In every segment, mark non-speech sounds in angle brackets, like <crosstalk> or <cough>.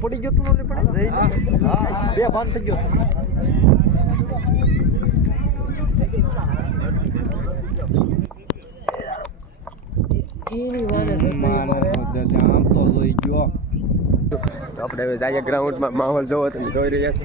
પડી ગયો તું બે ભાન થઈ ગયો આપણે હવે જઈએ ગ્રાઉન્ડમાં માહોલ જોવો તમે, જોઈ રહ્યા છો.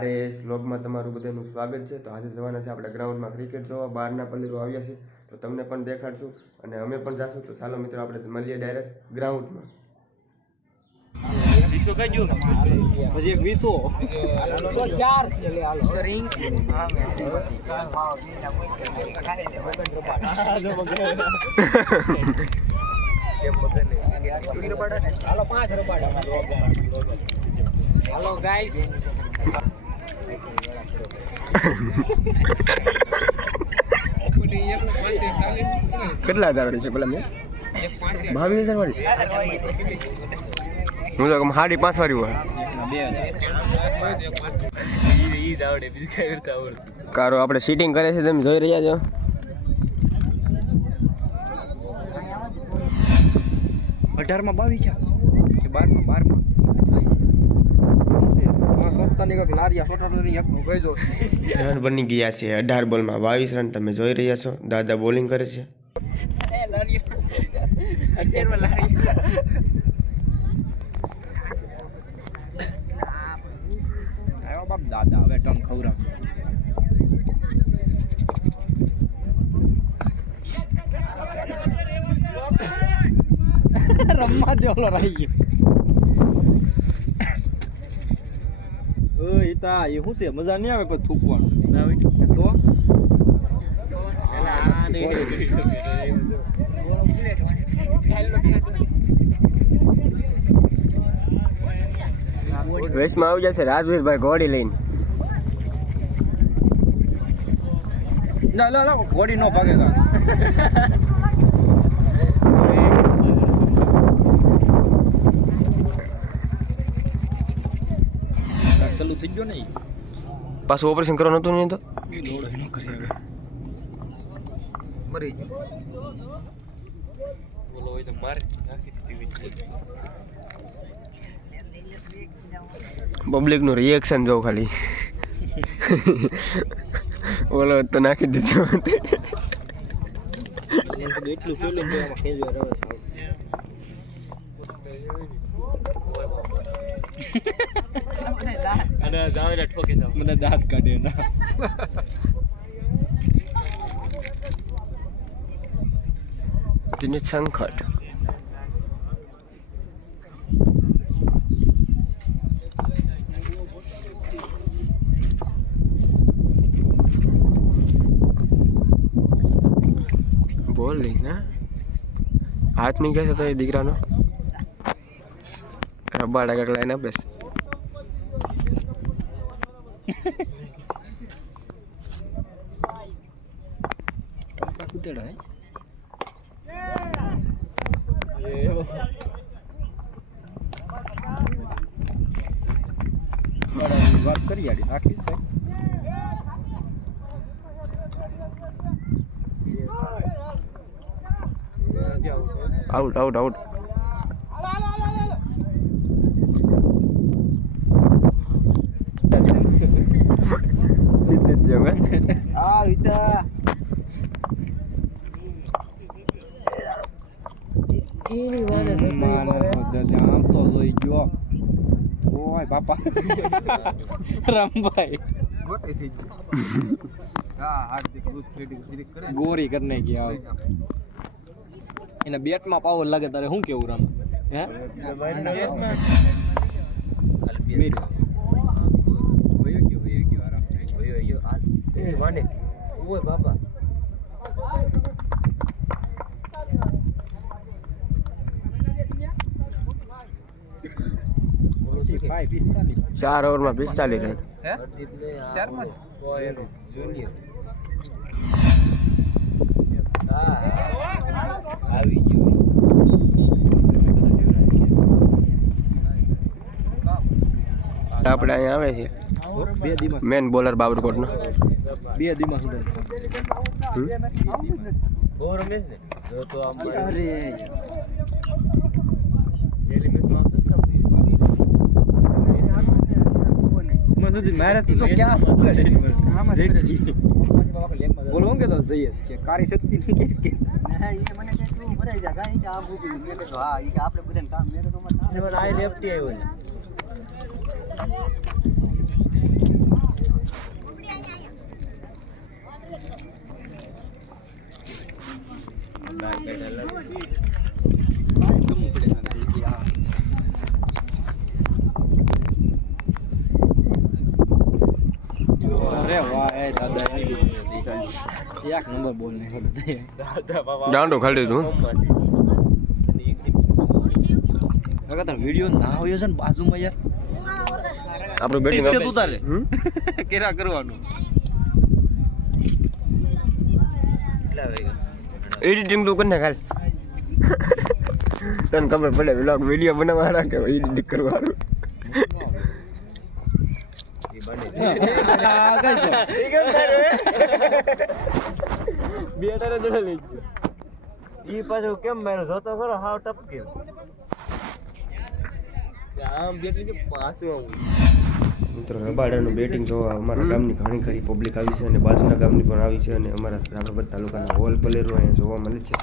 આરએસ વ્લોગમાં તમારું બધાનું સ્વાગત છે. તો આજે જવાના છે આપણે ગ્રાઉન્ડમાં ક્રિકેટ જોવા. બહારના પ્લેયરો આવ્યા છે. તો તમને પણ દેખાડશું અને અમે પણ જાશું. તો ચાલો મિત્રો આપણે મળીએ ડાયરેક્ટ ગ્રાઉન્ડમાં. હજી એક વીસો. ચાર હાલો. હાલો પાંચ રબાડા હાલો ગાઈસ <laughs> કેટલા હજાર છે પેલા મેં? બાવીસ હજાર વાળી? હું તો સાડી પાંચ વાળી હોય. કારો, આપણે સીટિંગ કરે છે તમે જોઈ રહ્યા છો. અઢારમાં બાવીસ છે. બારમાં બારમાં. રન બની ગયા છે. અઢાર બોલમાં બાવીસ રન તમે જોઈ રહ્યા છો. દાદા બોલિંગ કરે છે. દાદા હવે ટન ખવરાવ રમવા દે ઓલો રહી ગયો ઓય તા એ શું છે? મજા નહીં આવે કોઈ થૂકવાનું. તો? વેસ્ટમાં આવી જશે રાજવીરભાઈ ઘોડી લઈને. ના ના ના ઘોડી નો ભાગે કા ચાલુ થઈ ગયો ને પાછું ઓપરેશન કરવાનું હતું નહીં તો? મરી બોલો હોય તો. મારે પબ્લિકનું રિએક્શન જોઉં ખાલી. બોલો તો નાખી દીધો એટલું દેવામાં ખેંચવા રવે છે મને દાંત કાઢે ના. દિનેશ બોલ લઈશ ને હાથ નીકળે છે તો એ દીકરાનો? કાંક લાઈને આપીશ હે વાત કરી આડી નાખી આઉટ આઉટ આઉટ સીધી જ જમે આ વિતા આમ તો લઈ ગયો ઓય બાપા રામભાઈ ગોટી થઈ ગઈ ગોરી કરને ગયા એને બેટમાં પાવર લાગે તારે શું કેવું રામ? હે? ચાર ઓવરમાં પિસ્તાલીસ રન આપણે અહીંયા આવે છે. બે દીમાં મેન બોલર બાબરકોટનો બે દીમાં સુધી અરે મને સુધી મારે તો ક્યાં ઉગાડે બોલો હું કેતો જઈએ કે કારી શક્તિ ની કેસ કે અરે એક નંબર બોલ ને તો ખાલી તું લગાતાર વિડિયો ના હોય છે ને બાજુમાં યાર? આપણે બેટિંગ ઈજ્જત ઉતારે. કેરા કરવાનું? એડિટિંગ તો કરીને ખાલી. <laughs> તને ખબર પડે વ્લોગ વીડિયો બનાવવા રાખે એડિટિંગ કરવાનું? ઈ પાછું કેમ માર્યો જોતો ખરો હાવ ટપકી મિત્રો, રબાડાનું બેટિંગ જોવા અમારા ગામની ઘણી ખરી પબ્લિક આવી છે અને બાજુના ગામની પણ આવી છે અને અમારા રામાપર તાલુકાના હોલ પ્લેયરો અહીંયા જોવા મળે છે.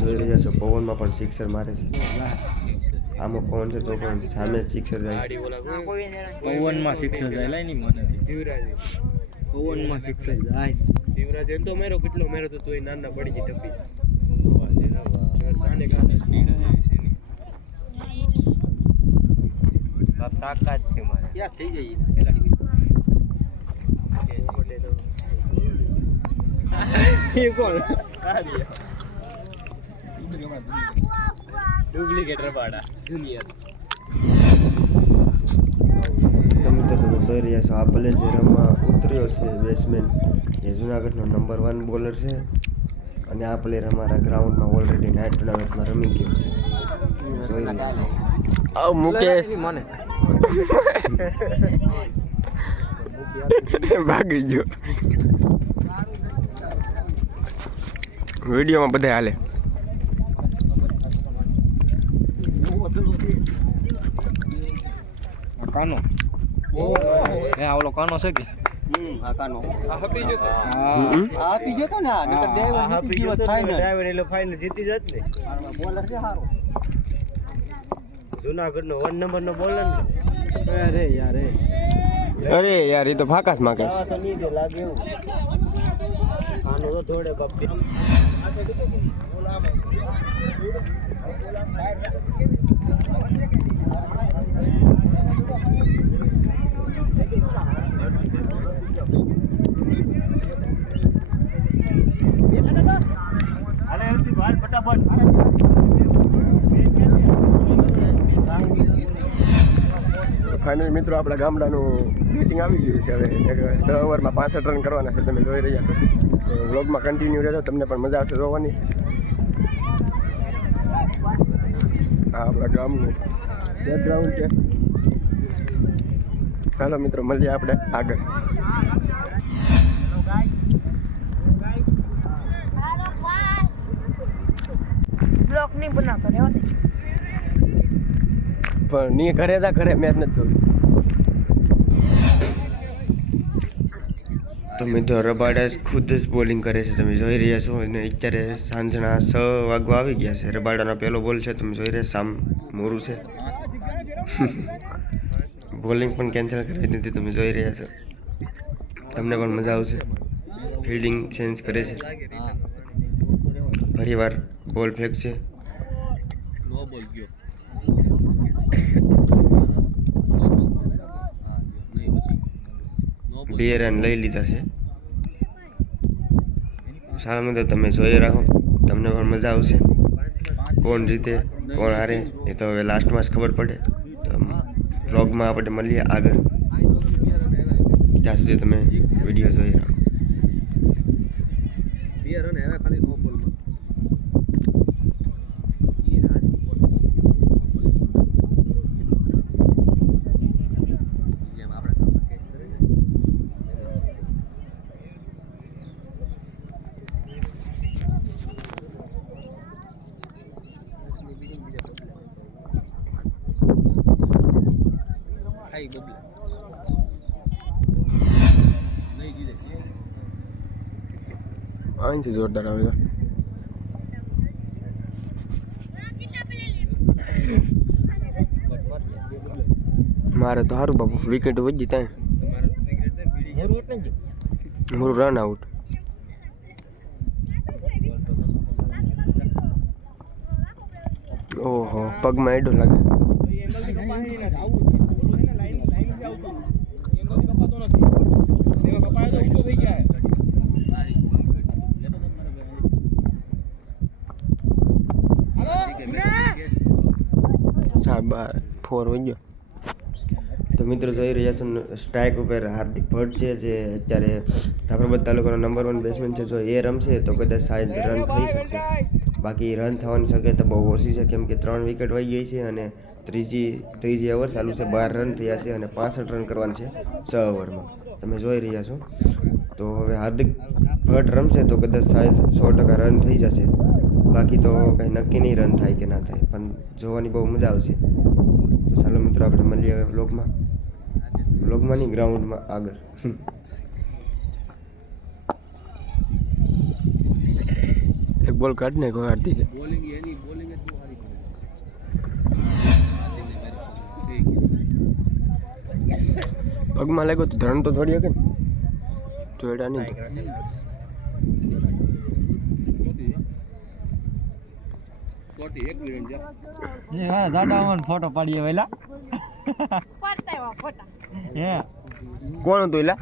જોઈ રહ્યા છો, પવનમાં પણ સિક્સર મારે છે. આમાં ફોન છે તો પણ સામે સિક્સર જાય છે. પવનમાં સિક્સર જાય લાઈ ની મને. પવનમાં સિક્સર જાય તાકાત છે મારે. ક્યાં થઈ ગઈ ખેલાડી કોણ? ડુપ્લિકેટ રબાડા જુનિયર તમે તો તમે જોઈ રહ્યા છો. આ પ્લેયર જે રમવા ઉતર્યો છે બેટ્સમેન એ જુનાગઢનો નંબર વન બોલર છે. અને આ પ્લેયર અમારા ગ્રાઉન્ડમાં ઓલરેડી નાઇટ ટુર્નામેન્ટમાં રમી ગયો છે. જોઈ રહ્યા છો મુકેશ. મને. <laughs> ભાગી ગયો. વિડીયોમાં બધા હાલે કાનો એ આ ઓલો કાનો છે કે આ કાનો હમ. આ આપી ગયો તો ને આ નકર ડ્રાઈવર નીકળી ગયો ફાઇનલ ડ્રાઈવર એટલે ફાઇનલ જીતી જાત ને કાનો છે હારો જુનાગઢ નો વન નંબર નો બોલર ને અરે યાર એ અરે યાર એ તો ફાકાસમાં લાગે એવું આનો તો થોડે બાપ ફાઇનલ મિત્રો આપણા ગામડાનું મીટિંગ આવી ગયું છે. હવે છ ઓવરમાં પાસઠ રન કરવાના છે, તમે જોઈ રહ્યા છો. વ્લોગમાં કન્ટિન્યુ રહેજો, તમને પણ મજા આવશે જોવાની. આ આપણા ગામનું બેકગ્રાઉન્ડ છે. ચાલો મિત્રો મળીએ આપણે આગળ. બ્લોક નહીં બનાવતો રહેવા દે. પણ ની ઘરે જા ઘરે મેચ નથી જોયું તો મિત્રો રબાડા ખુદ જ બોલિંગ કરે છે. તમે જોઈ રહ્યા છો અને અત્યારે સાંજના છ વાગવા આવી ગયા છે. રબાડાનો પહેલો બોલ છે તમે જોઈ રહ્યા સામ મોરું છે. બોલિંગ પણ કેન્સલ કરી દીધી. તમે જોઈ રહ્યા છો. તમને પણ મજા આવશે. ફિલ્ડિંગ ચેન્જ કરે છે. ફરીવાર બોલ ફેંકશે. બે રન લઈ લીધા છે. સારા તો તમે જોઈ રાખો. તમને પણ મજા આવશે. કોણ જીતે, કોણ હારે, એ તો હવે લાસ્ટમાં જ ખબર પડે. વ્લોગમાં આપણે મળીએ આગળ. ત્યાં સુધી તમે વીડિયો જોઈ રાખો બે રન હવે ખાલી નો બોલ જેમ આપણે કામમાં કેસ કરે ને ખાઈ બદલા નહીં જીતે અહીંથી જોરદાર આવે છે? મારે તો સારું બાપુ વિકેટ વધી ત્યાં. મોરું રન આઉટ ઓહો, પગમાં એડો લાગે એંગલથી કપાય નહીં ને આવું ઓલું છે ને લાઈન લાઈનથી આવતું એંગલથી કપાતો નથી એમાં કપાય તો ઊંચો થઈ જાય સાહેબ ફોર વજ્યો તો મિત્રો જોઈ રહ્યા છો સ્ટ્રાઇક ઉપર હાર્દિક ભટ્ટ છે, જે અત્યારે ધાબરાબાદ તાલુકાનો નંબર વન બેટ્સમેન છે. જો એ રમશે તો કદાચ શાયદ રન થઈ શકશે. બાકી રન થવાની શક્યતા બહુ ઓછી છે, કેમ કે ત્રણ વિકેટ વહી ગઈ છે અને ત્રીજી ત્રીજી ઓવર ચાલુ છે. બાર રન થયા છે અને પાસઠ રન કરવાના છે છ ઓવરમાં તમે જોઈ રહ્યા છો. તો હવે હાર્દિક ભટ્ટ રમશે તો કદાચ શાયદ સો ટકા રન થઈ જશે. બાકી તો કંઈ નક્કી નહીં રન થાય કે ના થાય, પણ જોવાની બહુ મજા આવશે. મિત્રો આપણે મળીએ હવે વ્લોગમાં વ્લોગમાં નહીં ગ્રાઉન્ડમાં આગળ. એક બોલ કાઢ ને કોઈ હાર્દિક. બોલિંગ એની બોલિંગ જ સારી પગમાં લાગ્યો તો ધરણ તો થોડી હકે ને. જોડા નહીં ફોટો પાડીએ વેલા હે? કોણ હતું એલા?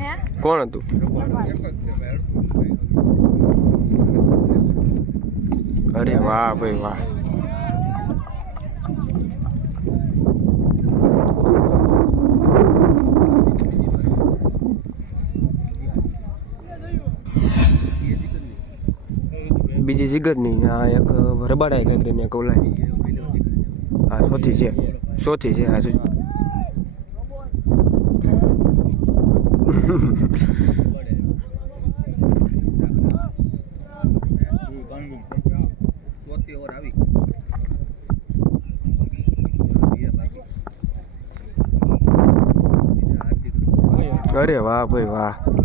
હે? કોણ હતું? અરે વાહ ભાઈ વાહ. બીજી જીગરની આ એક રબાડા કંઈક રહીને એક ઓલાય આ ચોથી છે. ચોથી છે આવી અરે વાહ ભાઈ વાહ.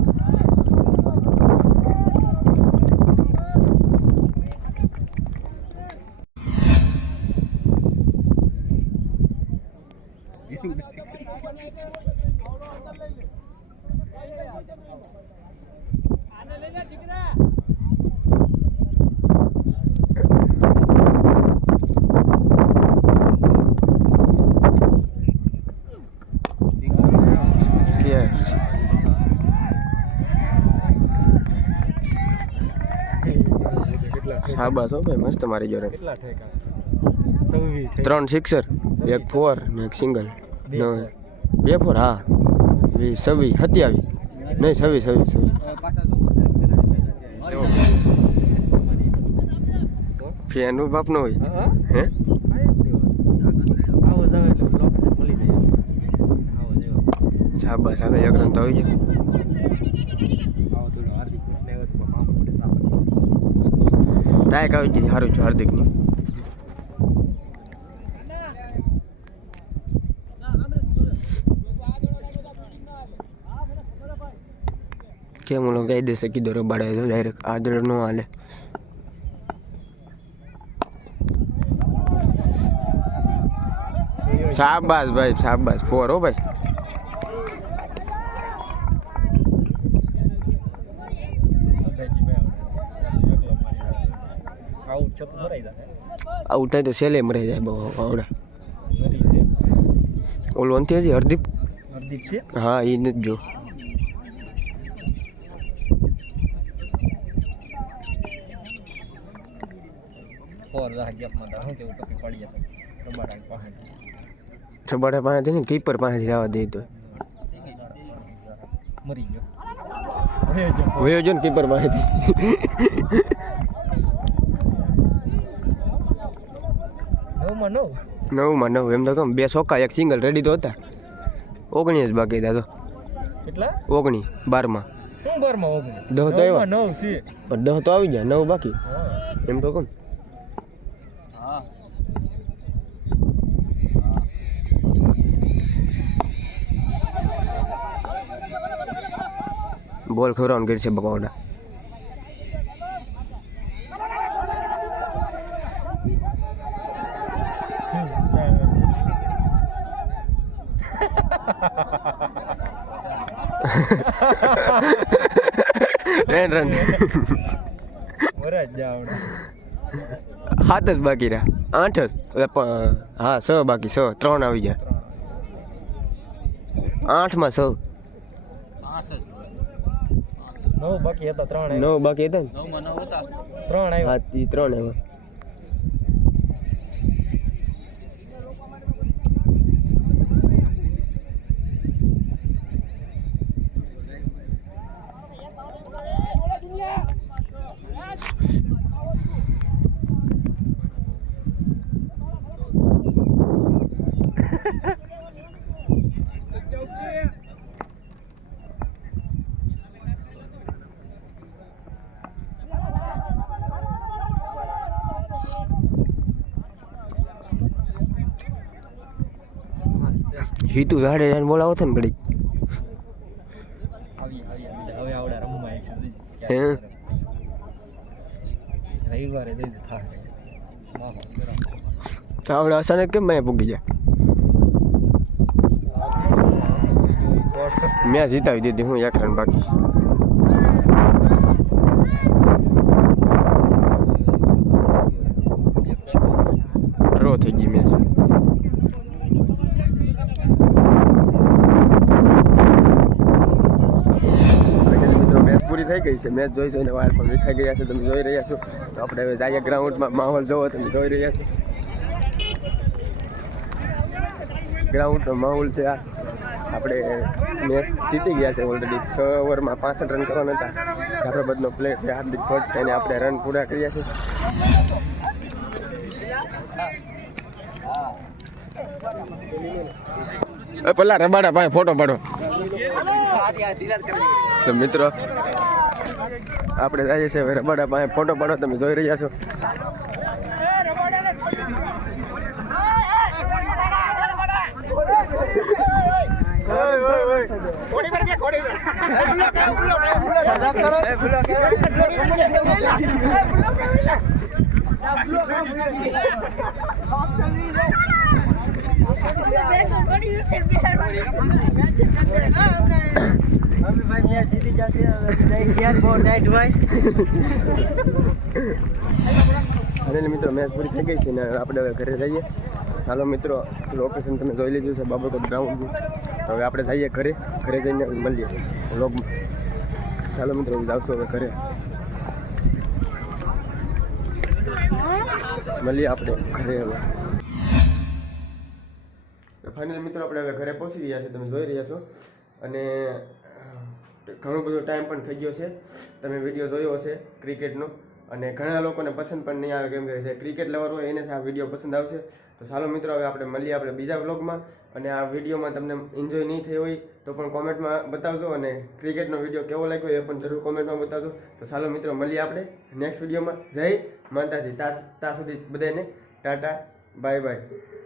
શાબાશ હો ભાઈ મસ્ત મારી જોડે. ત્રણ સિક્સર એક ફોર ને એક સિંગલ બે ફોર હા. વીસ છવ્વીસ સત્યાવીસ નહીં છવ્વીસ છવ્વીસ છવ્વીસ ફેન બાપનો હોય. હે શાબાશ હાલો એક રન તો આવી ગયો આવો થોડો હાર્દિક ને હવે તો મામા પડે સાફ ડાયક આવી જાય સારું છે હાર્દિકની. કેમ હું કહી દેશે, કીધો રબાડે તો ડાયરેક્ટ આદર નો હાલે. શાબાશ ભાઈ, શાબાશ. ફોર હો ભાઈ આઉટ છતું ભરાઈ જાય આવું થાય તો સેલે મરી જાય બહુ આવડે. ઓલું અંતે હજી હરદીપ? હરદીપ છે? હા એ નથી જો સબાડા પાસે. ને કીપર પાસેથી રહેવા દે તો મરી ગયો. વયો જો ને કીપર પાસેથી. નવમાં નવ. નવમાં નવ. એમ તો બે સોકા એક સિંગલ રેડી તો હતા. ઓગણીસ બાકી હતા તો. કેટલા? ઓગણી બારમાં. હું બારમાં ઓગણી દહ તો આવ્યા. નવ છે. પણ દહ તો આવી ગયા નવ બાકી. એમ તો કહું બોલ ખવડાવવાનું કરી છે બપાવડા એન રન વરાજ જા આવડે સાત જ બાકી રહ્યા. આઠ જ? હા છ બાકી છ. ત્રણ આવી ગયા. આઠમાં છ. નવ બાકી હતા ત્રણ. નવ બાકી હતા ત્રણ આવ્યા. ત્રણ આવ્યા. હિતુ જાડેજાને બોલાવો છો ને ઘડી હે? રવિવારે અચાનક કેમ મેં પૂગી જાય? મેં જીતાવી દીધી હું એક રન બાકી ડ્રો થઈ ગઈ મેચ મિત્રો મેચ પૂરી છે, મેચ જોઈ જોઈને વાળ પણ વિખાઈ ગયા છે. તમે જોઈ રહ્યા છો. તો આપણે હવે જઈએ ગ્રાઉન્ડમાં. માહોલ જોવો, તમે જોઈ રહ્યા છો. ગ્રાઉન્ડનો માહોલ છે આ. આપણે મેચ જીતી ગયા છે ઓલરેડી છ ઓવરમાં પાસઠ રન કરવાના હતા. જાફરાબાદનો પ્લેયર છે હાર્દિક ભટ્ટ. એને આપણે રન પૂરા કર્યા છે. પેલા રબાડા પાસે ફોટો પાડો. તો મિત્રો આપણે જઈએ છીએ રબાડા પાસે ફોટો પાડો તમે જોઈ રહ્યા છો. અને મિત્રો મેચ પૂરી થઈ ગઈ છે ને આપણે હવે ઘરે જઈએ. ચાલો મિત્રો લોકેશન તમે જોઈ લીધું છે, બાબરકોટ ગ્રાઉન્ડ હવે આપણે જઈએ ઘરે. ઘરે જઈને મળીએ. લોગમાં ચાલો મિત્રો, હું જાઉં છું હવે ઘરે. મળીએ આપણે ઘરે હવે. ફાઇનલ મિત્રો, આપણે હવે ઘરે પહોંચી રહ્યા છે. તમે જોઈ રહ્યા છો. અને ઘણો બધો ટાઈમ પણ થઈ ગયો છે. તમે વીડિયો જોયો હશે ક્રિકેટનો અને ઘણા લોકોને પસંદ પણ નહીં આવે કેમ કે છે ક્રિકેટ લવર હોય એને આ વીડિયો પસંદ આવશે. તો ચાલો મિત્રો, હવે આપણે મળીએ આપણે બીજા વ્લોગમાં અને આ વિડીયોમાં તમને એન્જોય નહીં થઈ હોય તો પણ કોમેન્ટમાં બતાવજો અને ક્રિકેટનો વીડિયો કેવો લાગ્યો એ પણ જરૂર કોમેન્ટમાં બતાવજો. તો ચાલો મિત્રો, મળીએ આપણે નેક્સ્ટ વિડીયોમાં જય માતાજી. ત્યાં સુધી બધાને ટાટા બાય બાય